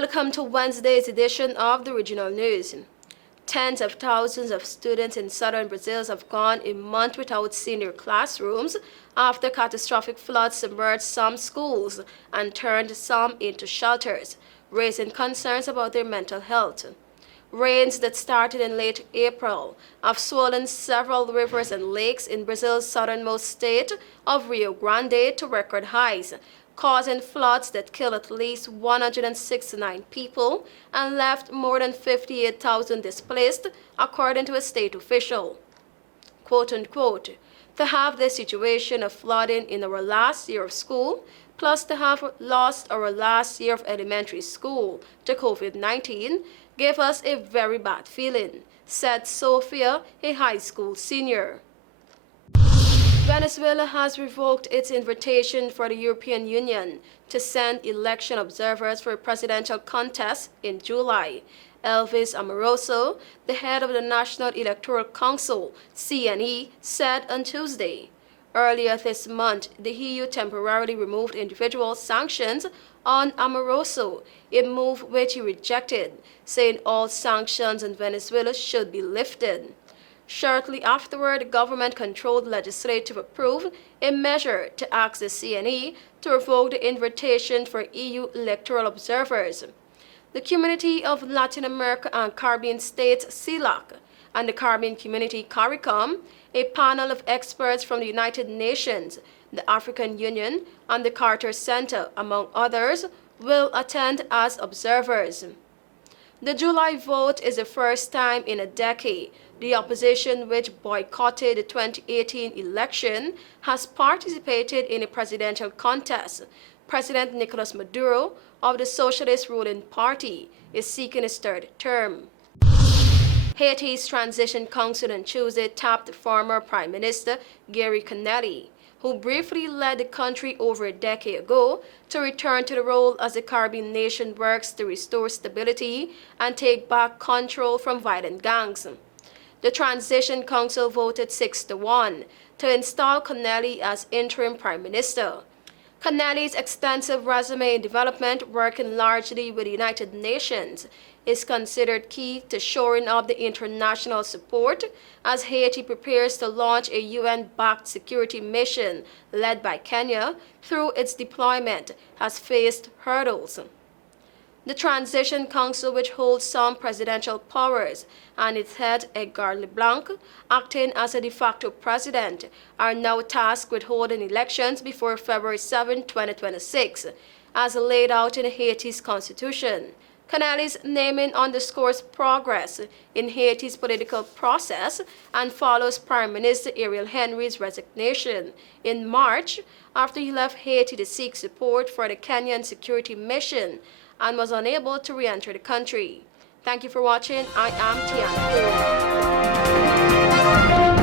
Welcome to Wednesday's edition of the Regional News. Tens of thousands of students in southern Brazil have gone a month without seeing their classrooms after catastrophic floods submerged some schools and turned some into shelters, raising concerns about their mental health. Rains that started in late April have swollen several rivers and lakes in Brazil's southernmost state of Rio Grande to record highs, causing floods that killed at least 169 people and left more than 58,000 displaced, according to a state official. Quote unquote, to have the situation of flooding in our last year of school, plus to have lost our last year of elementary school to COVID-19, gave us a very bad feeling, said Sophia, a high school senior. Venezuela has revoked its invitation for the European Union to send election observers for a presidential contest in July. Elvis Amoroso, the head of the National Electoral Council, CNE, said on Tuesday. Earlier this month, the EU temporarily removed individual sanctions on Amoroso, a move which he rejected, saying all sanctions on Venezuela should be lifted. Shortly afterward, the government-controlled legislature approved a measure to ask the CNE to revoke the invitation for EU electoral observers. The Community of Latin America and Caribbean States, CELAC, and the Caribbean Community, CARICOM, a panel of experts from the United Nations, the African Union, and the Carter Center, among others, will attend as observers. The July vote is the first time in a decade the opposition, which boycotted the 2018 election, has participated in a presidential contest. President Nicolas Maduro of the Socialist ruling party is seeking his third term. Haiti's Transition Council on Tuesday tapped former Prime Minister Gary Connelly, who briefly led the country over a decade ago, to return to the role as the Caribbean nation works to restore stability and take back control from violent gangs. The Transition Council voted 6-1 to install Connelly as interim Prime Minister. Connelly's extensive resume in development, working largely with the United Nations, is considered key to shoring up the international support as Haiti prepares to launch a UN-backed security mission led by Kenya through its deployment, has faced hurdles. The Transition Council, which holds some presidential powers, and its head, Edgar LeBlanc, acting as a de facto president, are now tasked with holding elections before February 7, 2026, as laid out in Haiti's constitution. Connelly's naming underscores progress in Haiti's political process and follows Prime Minister Ariel Henry's resignation in March after he left Haiti to seek support for the Kenyan security mission and was unable to re-enter the country. Thank you for watching. I am TIANA.